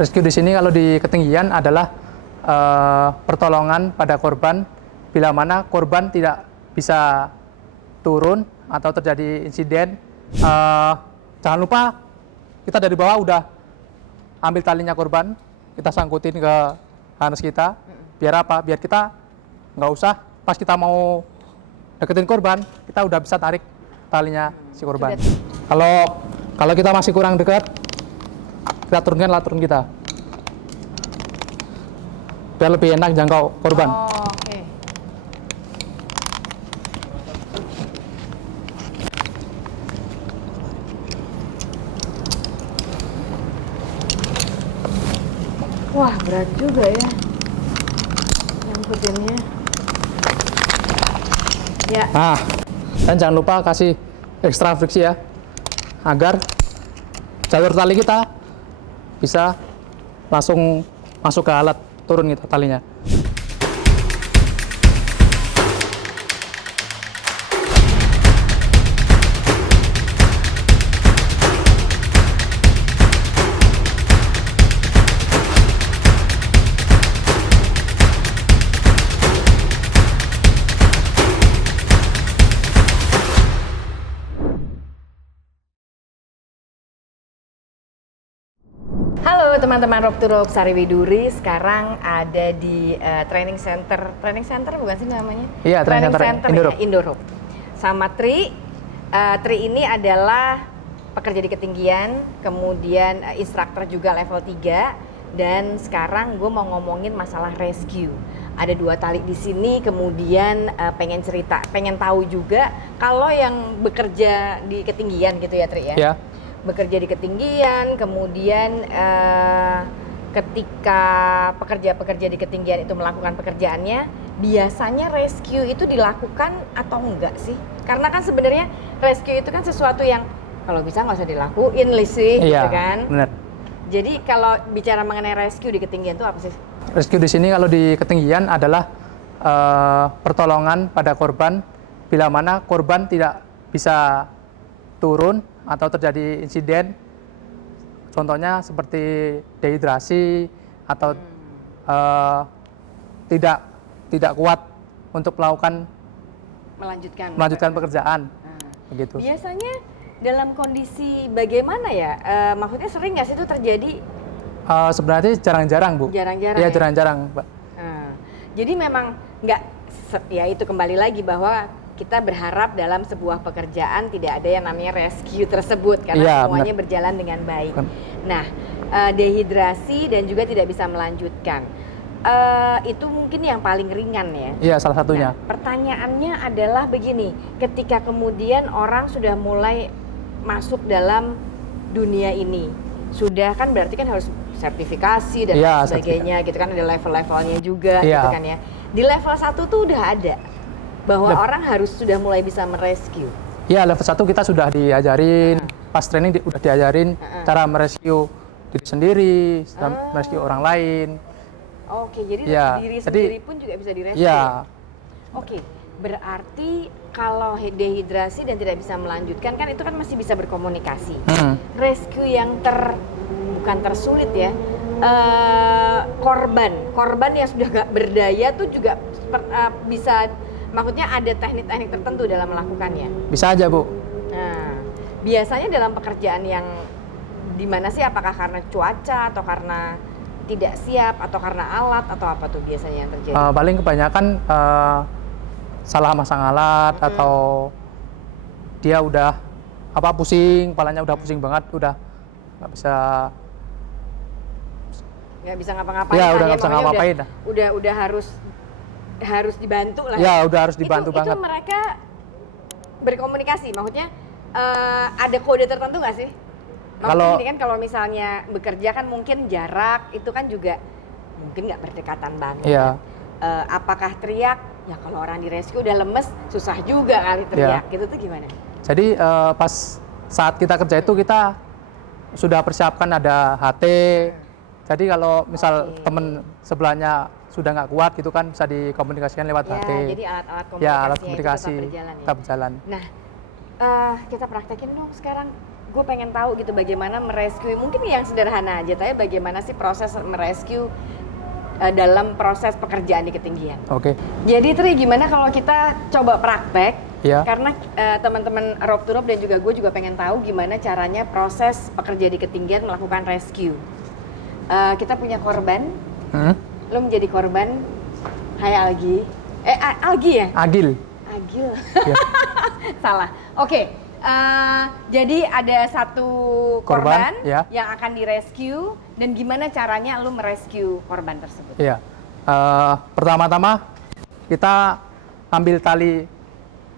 Rescue di sini kalau di ketinggian adalah pertolongan pada korban bila mana korban tidak bisa turun atau terjadi insiden. Jangan lupa kita dari bawah udah ambil talinya korban, kita sangkutin ke harness kita. Biar apa? Biar kita nggak usah pas kita mau deketin korban, kita udah bisa tarik talinya si korban. Kalau kita masih kurang dekat, kita turunkan latron kita. Biar lebih enak jangkau korban. Oh, oke. Wah, berat juga ya nyangkutinnya. Ya. Nah, dan jangan lupa kasih ekstra friksi ya, agar jalur tali kita bisa langsung masuk ke alat, turun kita talinya. Halo teman-teman Rope to Rope Sariwiduri, sekarang ada di training center bukan sih namanya? Iya, training center ya, Indorope. Sama Tri. Tri ini adalah pekerja di ketinggian, kemudian instruktur juga level 3, dan sekarang gue mau ngomongin masalah rescue. Ada 2 tali di sini, kemudian pengen tahu juga kalau yang bekerja di ketinggian gitu ya Tri ya? Ya. Bekerja di ketinggian, kemudian ketika pekerja-pekerja di ketinggian itu melakukan pekerjaannya, biasanya rescue itu dilakukan atau enggak sih? Karena kan sebenarnya rescue itu kan sesuatu yang kalau bisa nggak usah dilakuin sih, Iya, gitu kan? benar. Jadi kalau bicara mengenai rescue di ketinggian itu apa sih? Rescue di sini kalau di ketinggian adalah pertolongan pada korban bila mana korban tidak bisa turun atau terjadi insiden, contohnya seperti dehidrasi atau tidak kuat untuk melanjutkan pekerjaan. Begitu. Biasanya dalam kondisi bagaimana ya? Maksudnya sering nggak sih itu terjadi? Sebenarnya jarang-jarang, Bu. Jarang-jarang. Iya, ya? jarang-jarang, Mbak. Jadi memang nggak, ya itu kembali lagi bahwa kita berharap dalam sebuah pekerjaan tidak ada yang namanya rescue tersebut karena ya, semuanya benar. berjalan dengan baik. Nah, dehidrasi dan juga tidak bisa melanjutkan, itu mungkin yang paling ringan ya. Iya, salah satunya. Nah, pertanyaannya adalah begini, ketika kemudian orang sudah mulai masuk dalam dunia ini, sudah kan berarti kan harus sertifikasi dan sebagainya gitu kan, ada level-levelnya juga gitu kan ya. Di level 1 tuh udah ada bahwa orang harus sudah mulai bisa merescue. Iya, level 1 kita sudah diajarin, pas training udah diajarin cara merescue diri sendiri, merescue orang lain. Oke, jadi diri sendiri pun juga bisa direscue. Iya. Oke, berarti kalau dehidrasi dan tidak bisa melanjutkan kan itu kan masih bisa berkomunikasi. Rescue yang bukan tersulit ya, korban yang sudah gak berdaya tuh juga bisa, maksudnya ada teknik-teknik tertentu dalam melakukannya? Bisa aja, Bu. Nah, biasanya dalam pekerjaan yang di mana sih, apakah karena cuaca atau karena tidak siap atau karena alat atau apa tuh biasanya yang terjadi? Paling kebanyakan salah masang alat atau dia udah pusing, kepalanya udah pusing banget, udah nggak bisa ngapa-ngapain. Ya, udah nggak bisa ngapa-ngapain. Udah harus dibantu lah. Ya, udah harus dibantu banget. Itu mereka berkomunikasi, maksudnya ada kode tertentu nggak sih? Maksudnya kan kalau misalnya bekerja kan mungkin jarak itu kan juga mungkin nggak berdekatan banget. Iya. Apakah teriak? Ya kalau orang di rescue udah lemes, susah juga kali teriak. Gitu tuh gimana? Jadi pas saat kita kerja itu kita sudah persiapkan ada HT. Jadi kalau misal temen sebelahnya sudah nggak kuat gitu kan, bisa dikomunikasikan lewat HT. Jadi alat-alat komunikasi, ya, alat komunikasi itu tetap berjalan. Tetap berjalan. Nah, kita praktekin dong sekarang. gue pengen tahu gitu bagaimana merescue, mungkin yang sederhana aja, tapi bagaimana sih proses merescue dalam proses pekerjaan di ketinggian. Oke. Jadi Tri, gimana kalau kita coba praktek? Iya. Karena teman-teman Rope to Rope dan juga gue juga pengen tahu gimana caranya proses pekerja di ketinggian melakukan rescue. Kita punya korban, lo menjadi korban. Hai Algi. Algi ya? Agil. Agil. Ya. Salah. Oke. Jadi ada satu korban ya. yang akan direscue, dan gimana caranya lu merescue korban tersebut? Iya. Pertama-tama kita ambil tali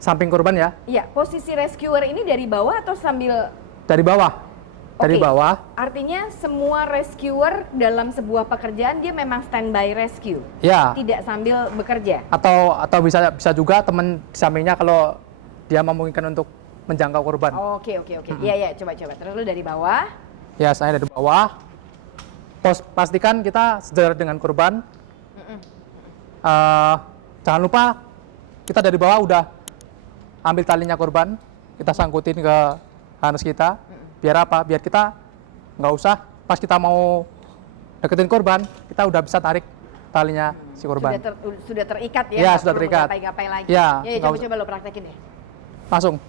samping korban ya. Iya, posisi rescuer ini dari bawah atau sambil? Dari bawah. Dari Oke. bawah. Artinya semua rescuer dalam sebuah pekerjaan dia memang standby rescue. Ya. Tidak sambil bekerja. Atau bisa juga teman di sampingnya kalau dia memungkinkan untuk menjangkau korban. Oke. Iya, coba. Terus lu dari bawah. Ya, saya dari bawah. Pastikan kita sejajar dengan korban. Jangan lupa kita dari bawah udah ambil talinya korban, kita sangkutin ke harness kita. Biar apa? Biar kita nggak usah pas kita mau deketin korban, kita udah bisa tarik talinya si korban. Sudah terikat ya? Ya, nggak sudah perlu terikat. Gapai-gapai lagi. Ya, coba lo praktekin deh. Langsung.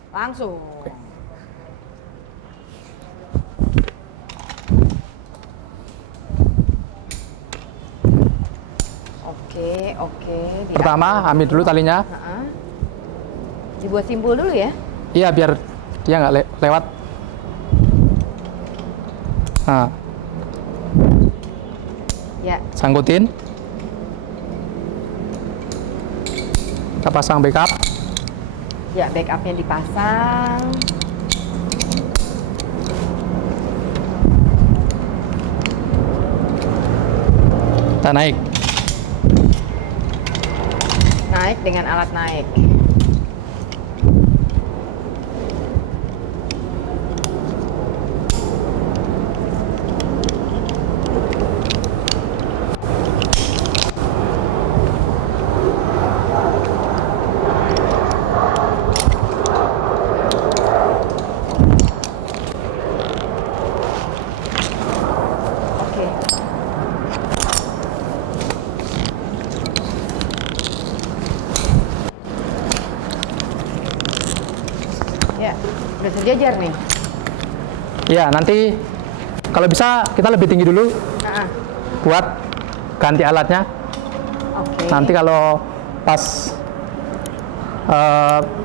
Oke. Pertama, ambil dulu talinya. Dibuat simpul dulu ya? Iya, biar dia nggak lewat. Nah. Ya. Sangkutin. Kita pasang backup. Ya, backupnya dipasang. Kita naik. Naik dengan alat naik. Ya, udah sejajar nih. Iya, nanti kalau bisa kita lebih tinggi dulu buat ganti alatnya. Oke. Nanti kalau pas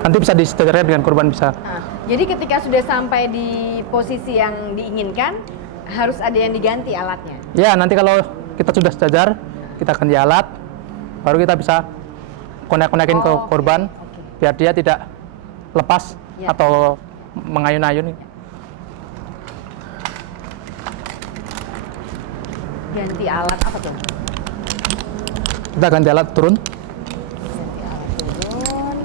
nanti bisa disejajarkan dengan korban bisa. Jadi ketika sudah sampai di posisi yang diinginkan, harus ada yang diganti alatnya. Ya, nanti kalau kita sudah sejajar, kita ganti alat, baru kita bisa konek-konekin ke korban, biar dia tidak lepas atau mengayun-ayun. Ganti alat apa tuh? Kita ganti alat turun. Ganti alat turun.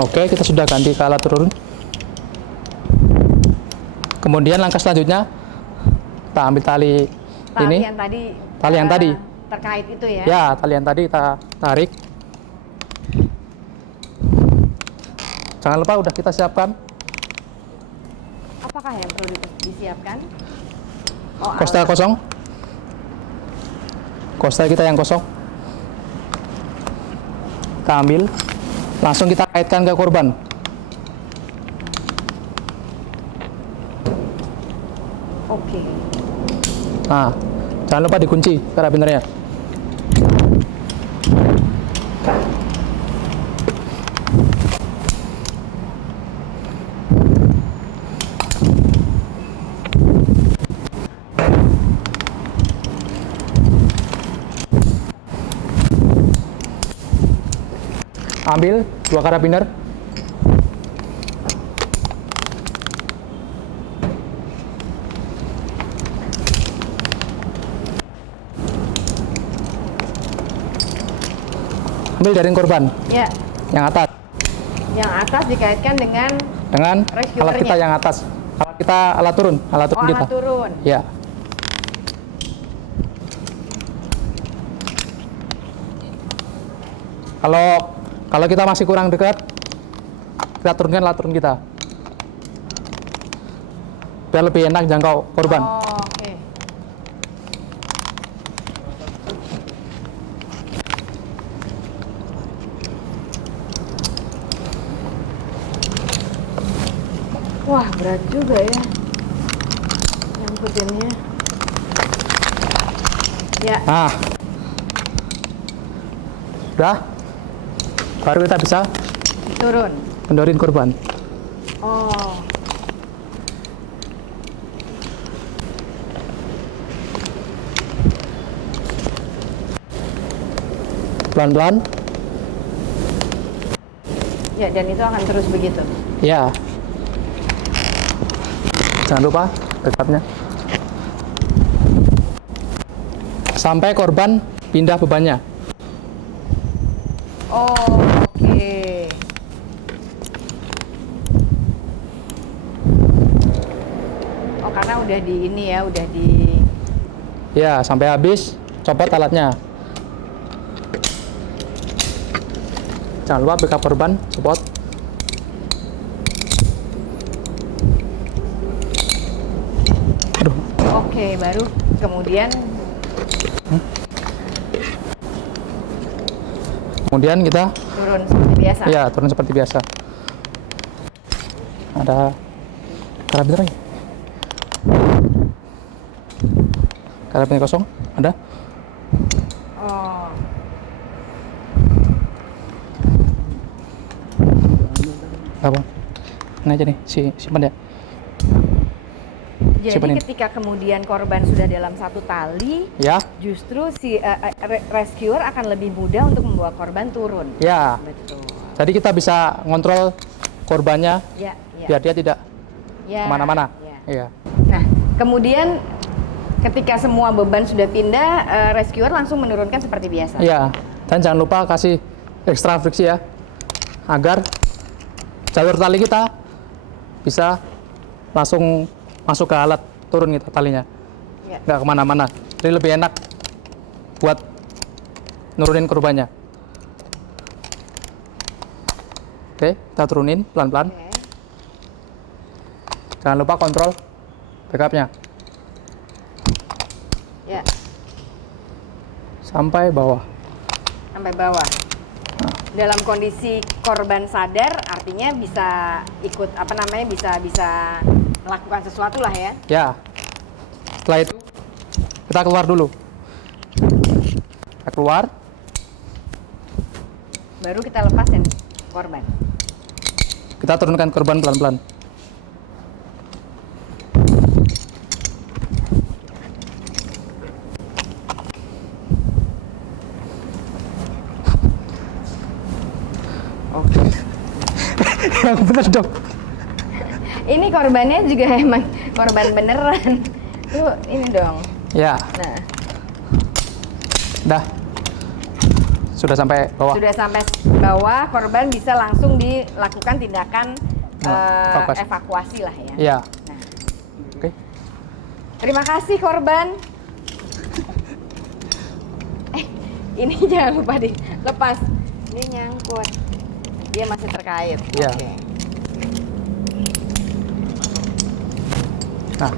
Oke, kita sudah ganti ke alat turun. Kemudian langkah selanjutnya kita ambil tali ini. Tali yang tadi. Terkait itu ya? Ya, tali yang tadi kita tarik. Jangan lupa udah kita siapkan. Apakah yang perlu disiapkan? Kostel kosong. Kostel kita yang kosong. Kita ambil. Langsung kita kaitkan ke korban. Oke. Nah, jangan lupa dikunci karabinernya. Ambil 2 karabiner. ambil jaring korban Ya. yang atas. Yang atas dikaitkan dengan Alat kita yang atas. Alat turun kita. alat turun. Ya. Kalau kita masih kurang dekat, kita turunkan alat turun kita. Biar lebih enak jangkau korban. Oke. Wah, berat juga ya nyangkutinnya. Ya. Nah, udah. Baru kita bisa Turun. kendorin korban. Oh. Pelan-pelan. Ya, dan itu akan terus begitu. Ya. Jangan lupa backupnya. Sampai korban pindah bebannya. Oh, oke. Oh, karena udah di ini ya, udah di... Ya, sampai habis, copot alatnya. Jangan lupa backup korban, copot. Aduh. Oke, baru kemudian Kemudian kita turun seperti biasa. ya turun seperti biasa. Ada karabiner lagi. Karabiner kosong, ada. Oh. Apa? Ini aja nih, simpan ya. Jadi Siapa nih? ketika kemudian korban sudah dalam satu tali, Ya, justru si rescuer akan lebih mudah untuk membawa korban turun. ya. Betul. Jadi kita bisa ngontrol korbannya Ya, ya. biar dia tidak Ya, kemana-mana. ya. Iya. Nah, kemudian ketika semua beban sudah pindah, rescuer langsung menurunkan seperti biasa. Iya. Dan jangan lupa kasih ekstra friksi ya, agar jalur tali kita bisa langsung masuk ke alat turun kita talinya, Ya. nggak kemana-mana. Jadi lebih enak buat nurunin korbannya. Oke, kita turunin pelan-pelan. Oke. Jangan lupa kontrol backupnya Ya, sampai bawah. sampai bawah. Dalam kondisi korban sadar, artinya bisa ikut bisa melakukan sesuatu lah ya. Ya. Setelah itu kita keluar dulu. Kita keluar. Baru kita lepasin korban. Kita turunkan korban pelan-pelan. Oke. Yang bener dong. Ini korbannya juga emang korban beneran. Tuh ini dong. Ya, Nah, dah. Sudah sampai bawah. sudah sampai bawah, korban bisa langsung dilakukan tindakan evakuasi lah ya. Iya. Nah, Oke. terima kasih korban. Ini jangan lupa dilepas. Ini nyangkut. Dia masih terkait. Iya. Oke. Nah,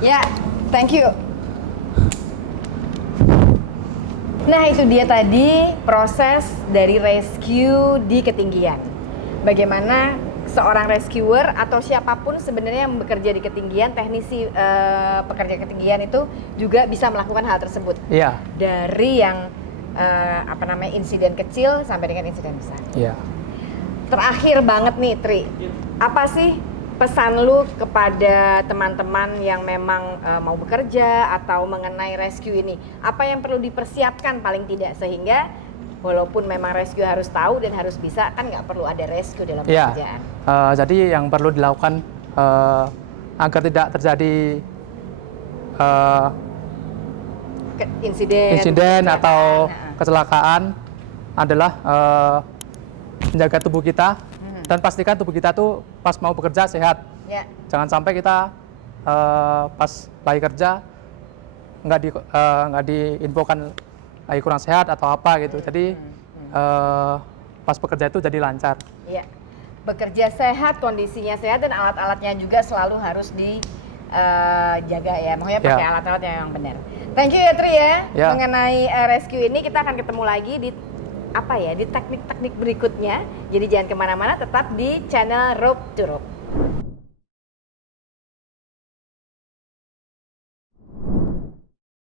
Ya, thank you. Nah, itu dia tadi proses dari rescue di ketinggian. Bagaimana seorang rescuer atau siapapun sebenarnya yang bekerja di ketinggian, teknisi pekerja ketinggian itu juga bisa melakukan hal tersebut. iya. Dari yang insiden kecil sampai dengan insiden besar. Iya. Terakhir banget nih, Tri. Apa sih pesan lu kepada teman-teman yang memang mau bekerja atau mengenai rescue ini? Apa yang perlu dipersiapkan paling tidak sehingga walaupun memang rescue harus tahu dan harus bisa, kan nggak perlu ada rescue dalam Iya. pekerjaan. Jadi yang perlu dilakukan agar tidak terjadi Insiden insiden atau kecelakaan. kecelakaan, adalah menjaga tubuh kita dan pastikan tubuh kita tuh pas mau bekerja sehat. Ya. Jangan sampai kita pas lagi kerja nggak diinfokan lagi kurang sehat atau apa gitu. Jadi pas bekerja itu jadi lancar. Iya. Bekerja sehat, kondisinya sehat dan alat-alatnya juga selalu harus dijaga ya. Makanya pakai alat-alat yang benar. Thank you ya Tri ya. Mengenai rescue ini kita akan ketemu lagi di di teknik-teknik berikutnya. Jadi jangan kemana-mana, tetap di channel Rope to Rope.